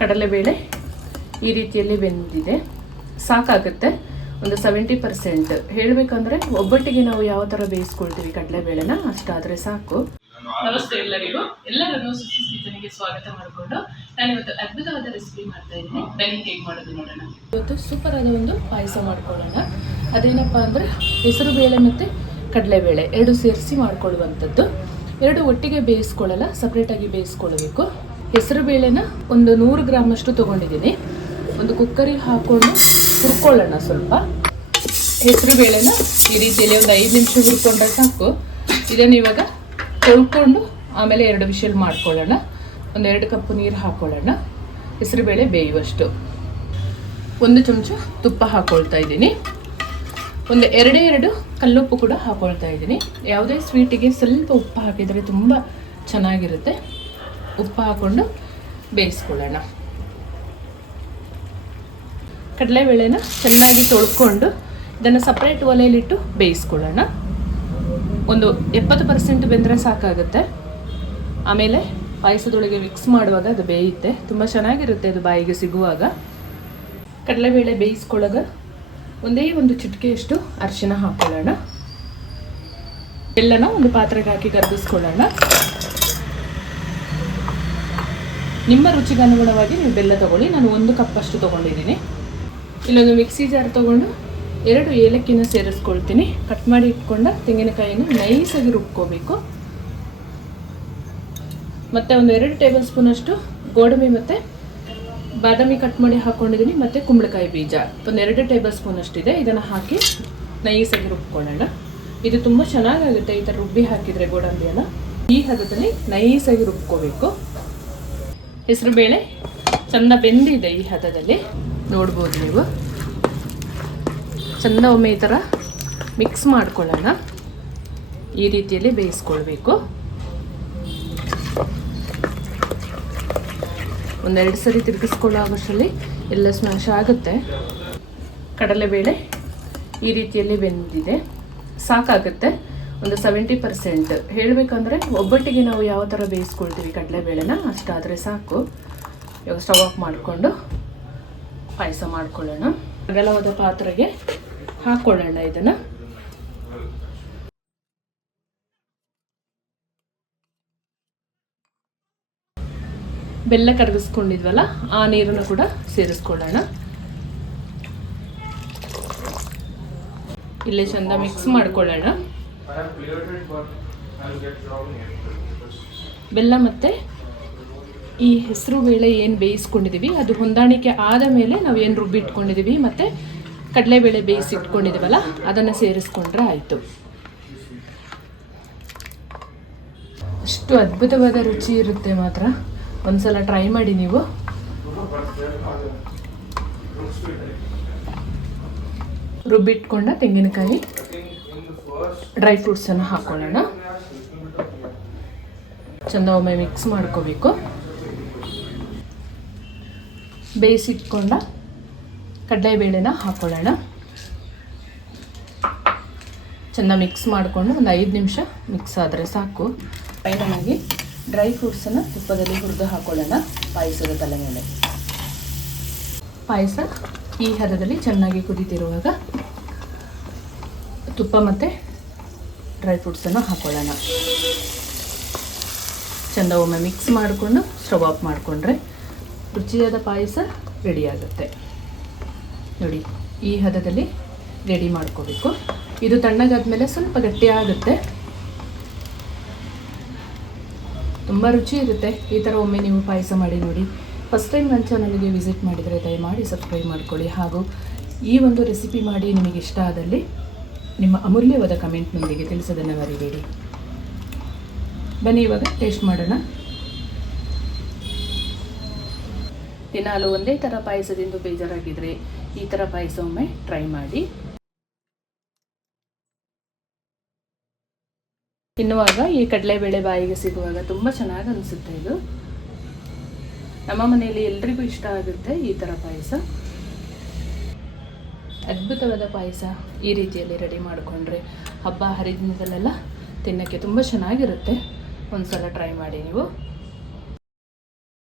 ಕಡಲೆಬೇಳೆ ಈ ರೀತಿಯಲ್ಲಿ ಬೆಂದಿದೆ. ಸಾಕಾಗುತ್ತೆ ಒಂದು 70%. ಹೇಳಬೇಕಂದ್ರೆ ಒಬ್ಬಟ್ಟಿಗೆ ನಾವು ಯಾವ ಥರ ಬೇಯಿಸ್ಕೊಳ್ತೀವಿ ಕಡಲೆಬೇಳೆನ ಅಷ್ಟಾದರೆ ಸಾಕು. ನಮಸ್ತೆ ಎಲ್ಲರಿಗೂ, ಎಲ್ಲರನ್ನೂ ಸುಸಿ ಸೀಸನ್ಗೆ ಸ್ವಾಗತ ಮಾಡಿಕೊಂಡು ನಾನಿವತ್ತು ಅದ್ಭುತವಾದ ರೆಸಿಪಿ ಮಾಡ್ತಾ ಇದ್ದೀನಿ. ಬನ್ನಿ ಹೇಗೆ ಮಾಡೋದು ನೋಡೋಣ. ಇವತ್ತು ಸೂಪರ್ ಆದ ಒಂದು ಪಾಯಸ ಮಾಡ್ಕೊಳ್ಳೋಣ. ಅದೇನಪ್ಪ ಅಂದರೆ ಹೆಸರು ಬೇಳೆ ಮತ್ತು ಕಡಲೆಬೇಳೆ ಎರಡು ಸೇರಿಸಿ ಮಾಡ್ಕೊಳ್ಳುವಂಥದ್ದು. ಎರಡು ಒಟ್ಟಿಗೆ ಬೇಯಿಸ್ಕೊಳ್ಳಲ್ಲ, ಸಪ್ರೇಟಾಗಿ ಬೇಯಿಸ್ಕೊಳ್ಬೇಕು. ಹೆಸರು ಬೇಳೆನ ಒಂದು 100 ಗ್ರಾಮಷ್ಟು ತೊಗೊಂಡಿದ್ದೀನಿ. ಒಂದು ಕುಕ್ಕರಿಗೆ ಹಾಕ್ಕೊಂಡು ಹುರ್ಕೊಳ್ಳೋಣ. ಸ್ವಲ್ಪ ಹೆಸರು ಬೇಳೆನ ಈ ರೀತಿಯಲ್ಲಿ ಒಂದು 5 ನಿಮಿಷ ಹುರ್ಕೊಂಡ್ರೆ ಸಾಕು. ಇದನ್ನು ಇವಾಗ ತೊಳ್ಕೊಂಡು ಆಮೇಲೆ 2 ವಿಷಲ್ ಮಾಡ್ಕೊಳ್ಳೋಣ. ಒಂದು 2 ಕಪ್ ನೀರು ಹಾಕ್ಕೊಳ್ಳೋಣ. ಹೆಸರುಬೇಳೆ ಬೇಯುವಷ್ಟು. 1 ಚಮಚ ತುಪ್ಪ ಹಾಕ್ಕೊಳ್ತಾ ಇದ್ದೀನಿ. ಒಂದು 2 ಕಲ್ಲುಪ್ಪು ಕೂಡ ಹಾಕ್ಕೊಳ್ತಾ ಇದ್ದೀನಿ. ಯಾವುದೇ ಸ್ವೀಟಿಗೆ ಸ್ವಲ್ಪ ಉಪ್ಪು ಹಾಕಿದರೆ ತುಂಬ ಚೆನ್ನಾಗಿರುತ್ತೆ. ಉಪ್ಪು ಹಾಕ್ಕೊಂಡು ಬೇಯಿಸ್ಕೊಳ್ಳೋಣ. ಕಡಲೆಬೇಳೆನ ಚೆನ್ನಾಗಿ ತೊಳ್ಕೊಂಡು ಇದನ್ನು ಸಪ್ರೇಟ್ ಒಲೆಯಲ್ಲಿಟ್ಟು ಬೇಯಿಸ್ಕೊಳ್ಳೋಣ. ಒಂದು 70% ಬೆಂದರೆ ಸಾಕಾಗುತ್ತೆ. ಆಮೇಲೆ ಪಾಯಸದೊಳಗೆ ಮಿಕ್ಸ್ ಮಾಡುವಾಗ ಅದು ಬೇಯುತ್ತೆ, ತುಂಬ ಚೆನ್ನಾಗಿರುತ್ತೆ ಅದು ಬಾಯಿಗೆ ಸಿಗುವಾಗ. ಕಡಲೆಬೇಳೆ ಬೇಯಿಸ್ಕೊಳ್ಳೋಗ ಒಂದೇ ಒಂದು ಚಿಟಿಕೆಯಷ್ಟು ಅರಿಶಿನ ಹಾಕ್ಕೊಳ್ಳೋಣ. ಬೆಲ್ಲನ ಒಂದು ಪಾತ್ರೆಗೆ ಹಾಕಿ ಕರಗಿಸ್ಕೊಳ್ಳೋಣ. ನಿಮ್ಮ ರುಚಿಗೆ ಅನುಗುಣವಾಗಿ ನೀವು ಬೆಲ್ಲ ತೊಗೊಳ್ಳಿ. ನಾನು 1 ಕಪ್ ಅಷ್ಟು ತೊಗೊಂಡಿದ್ದೀನಿ. ಇಲ್ಲೊಂದು ಮಿಕ್ಸಿ ಜಾರ್ ತೊಗೊಂಡು 2 ಏಲಕ್ಕಿನ ಸೇರಿಸ್ಕೊಳ್ತೀನಿ. ಕಟ್ ಮಾಡಿ ಇಟ್ಕೊಂಡ ತೆಂಗಿನಕಾಯಿಯನ್ನು ನೈಸಾಗಿ ರುಬ್ಕೋಬೇಕು. ಮತ್ತು ಒಂದು 2 ಟೇಬಲ್ ಸ್ಪೂನ್ ಅಷ್ಟು ಗೋಡಂಬಿ ಮತ್ತು ಬಾದಾಮಿ ಕಟ್ ಮಾಡಿ ಹಾಕ್ಕೊಂಡಿದ್ದೀನಿ. ಮತ್ತು ಕುಂಬಳಕಾಯಿ ಬೀಜ ಒಂದು 2 ಟೇಬಲ್ ಸ್ಪೂನ್ ಅಷ್ಟಿದೆ. ಇದನ್ನು ಹಾಕಿ ನೈಸಾಗಿ ರುಬ್ಕೊಳ್ಳೋಣ. ಇದು ತುಂಬ ಚೆನ್ನಾಗಾಗುತ್ತೆ ಈ ಥರ ರುಬ್ಬಿ ಹಾಕಿದರೆ ಗೋಡಂಬಿಯನ್ನು. ಈ ಹದದಲ್ಲಿ ನೈಸಾಗಿ ರುಬ್ಕೋಬೇಕು. ಹೆಸರುಬೇಳೆ ಚೆಂದ ಬೆಂದಿದೆ. ಈ ಹದದಲ್ಲಿ ನೋಡ್ಬೋದು ನೀವು. ಚೆಂದ ಒಮ್ಮೆ ಈ ಥರ ಮಿಕ್ಸ್ ಮಾಡ್ಕೊಳ್ಳೋಣ. ಈ ರೀತಿಯಲ್ಲಿ ಬೇಯಿಸ್ಕೊಳ್ಬೇಕು. 1-2 ಸರಿ ತಿರುಗಿಸ್ಕೊಳ್ಳೋ ಅವಶ್ಯದಲ್ಲಿ ಎಲ್ಲ ಸ್ಮ್ಯಾಶ್ ಆಗುತ್ತೆ. ಕಡಲೆಬೇಳೆ ಈ ರೀತಿಯಲ್ಲಿ ಬೆಂದಿದೆ. ಸಾಕಾಗುತ್ತೆ ಒಂದು 70%. ಹೇಳಬೇಕಂದ್ರೆ ಒಬ್ಬಟ್ಟಿಗೆ ನಾವು ಯಾವ ಥರ ಬೇಯಿಸ್ಕೊಳ್ತೀವಿ ಕಡಲೆಬೇಳೆನ ಅಷ್ಟಾದರೆ ಸಾಕು. ಇವಾಗ ಸ್ಟವ್ ಆಫ್ ಮಾಡಿಕೊಂಡು ಪಾಯಸ ಮಾಡ್ಕೊಳ್ಳೋಣ. ಅಗಲವಾದ ಪಾತ್ರೆಗೆ ಹಾಕ್ಕೊಳ್ಳೋಣ. ಇದನ್ನು ಬೆಲ್ಲ ಕರಗಿಸ್ಕೊಂಡಿದ್ವಲ್ಲ ಆ ನೀರನ್ನು ಕೂಡ ಸೇರಿಸ್ಕೊಳ್ಳೋಣ. ಇಲ್ಲೇ ಚಂದ ಮಿಕ್ಸ್ ಮಾಡ್ಕೊಳ್ಳೋಣ. ಬೆಲ್ಲ ಮತ್ತು ಈ ಹೆಸರು ಬೇಳೆ ಏನು ಬೇಯಿಸ್ಕೊಂಡಿದ್ದೀವಿ ಅದು ಹೊಂದಾಣಿಕೆ ಆದ ಮೇಲೆ ನಾವು ಏನು ರುಬ್ಬಿಟ್ಕೊಂಡಿದ್ದೀವಿ ಮತ್ತು ಕಡಲೆಬೇಳೆ ಬೇಯಿಸಿಟ್ಕೊಂಡಿದ್ದೀವಲ್ಲ ಅದನ್ನು ಸೇರಿಸ್ಕೊಂಡ್ರೆ ಆಯಿತು. ಅಷ್ಟು ಅದ್ಭುತವಾದ ರುಚಿ ಇರುತ್ತೆ ಮಾತ್ರ. ಒಂದ್ಸಲ ಟ್ರೈ ಮಾಡಿ ನೀವು. ರುಬ್ಬಿಟ್ಕೊಂಡ ತೆಂಗಿನಕಾಯಿ ಡ್ರೈ ಫ್ರೂಟ್ಸನ್ನು ಹಾಕ್ಕೊಳ್ಳೋಣ. ಚೆಂದ ಒಮ್ಮೆ ಮಿಕ್ಸ್ ಮಾಡ್ಕೋಬೇಕು. ಬೇಯಿಸಿಟ್ಕೊಂಡ ಕಡಲೆಬೇಳೆನ ಹಾಕ್ಕೊಳ್ಳೋಣ. ಚೆಂದ ಮಿಕ್ಸ್ ಮಾಡಿಕೊಂಡು ಒಂದು 5 ನಿಮಿಷ ಮಿಕ್ಸ್ ಆದರೆ ಸಾಕು. ಫೈನಲಾಗಿ ಡ್ರೈ ಫ್ರೂಟ್ಸನ್ನು ತುಪ್ಪದಲ್ಲಿ ಹುರಿದು ಹಾಕ್ಕೊಳ್ಳೋಣ ಪಾಯಸದ ತಲೆ ಮೇಲೆ. ಪಾಯಸ ಈ ಹದದಲ್ಲಿ ಚೆನ್ನಾಗಿ ಕುದೀತಿರುವಾಗ ತುಪ್ಪ ಮತ್ತು ಡ್ರೈ ಫ್ರೂಟ್ಸನ್ನು ಹಾಕ್ಕೊಳ್ಳೋಣ. ಚೆಂದ ಒಮ್ಮೆ ಮಿಕ್ಸ್ ಮಾಡಿಕೊಂಡು ಸ್ಟವ್ ಆಫ್ ಮಾಡಿಕೊಂಡ್ರೆ ರುಚಿಯಾದ ಪಾಯಸ ರೆಡಿಯಾಗುತ್ತೆ. ನೋಡಿ, ಈ ಹದದಲ್ಲಿ ರೆಡಿ ಮಾಡ್ಕೋಬೇಕು. ಇದು ತಣ್ಣಗಾದ್ಮೇಲೆ ಸ್ವಲ್ಪ ಗಟ್ಟಿಯಾಗುತ್ತೆ. ತುಂಬ ರುಚಿ ಇರುತ್ತೆ. ಈ ಥರ ಒಮ್ಮೆ ನೀವು ಪಾಯಸ ಮಾಡಿ ನೋಡಿ. ಫಸ್ಟ್ ಟೈಮ್ ನನ್ನ ಚಾನಲ್ಗೆ ವಿಸಿಟ್ ಮಾಡಿದರೆ ದಯಮಾಡಿ ಸಬ್ಸ್ಕ್ರೈಬ್ ಮಾಡ್ಕೊಳ್ಳಿ. ಹಾಗೂ ಈ ಒಂದು ರೆಸಿಪಿ ಮಾಡಿ ನಿಮಗೆ ಇಷ್ಟ ಆದಲ್ಲಿ ನಿಮ್ಮ ಅಮೂಲ್ಯವಾದ ಕಮೆಂಟ್ನೊಂದಿಗೆ ತಿಳಿಸೋದನ್ನು ಮರಿಬೇಡಿ. ಬನ್ನಿ ಇವಾಗ ಟೇಸ್ಟ್ ಮಾಡೋಣ. ದಿನಾಲು ಒಂದೇ ಥರ ಪಾಯಸದಿಂದ ಬೇಜಾರಾಗಿದ್ದರೆ ಈ ಥರ ಪಾಯಸ ಒಮ್ಮೆ ಟ್ರೈ ಮಾಡಿ. ತಿನ್ನುವಾಗ ಈ ಕಡಲೆಬೇಳೆ ಬಾಯಿಗೆ ಸಿಗುವಾಗ ತುಂಬ ಚೆನ್ನಾಗಿ ಅನಿಸುತ್ತೆ. ಇದು ನಮ್ಮ ಮನೆಯಲ್ಲಿ ಎಲ್ರಿಗೂ ಇಷ್ಟ ಆಗುತ್ತೆ ಈ ಥರ ಪಾಯಸ. ಅದ್ಭುತವಾದ ಪಾಯಸ ಈ ರೀತಿಯಲ್ಲಿ ರೆಡಿ ಮಾಡಿಕೊಂಡ್ರೆ ಹಬ್ಬ ಹರಿದಿನದಲ್ಲೆಲ್ಲ ತಿನ್ನೋಕ್ಕೆ ತುಂಬ ಚೆನ್ನಾಗಿರುತ್ತೆ. ಒಂದು ಸಲ ಟ್ರೈ ಮಾಡಿ ನೀವು.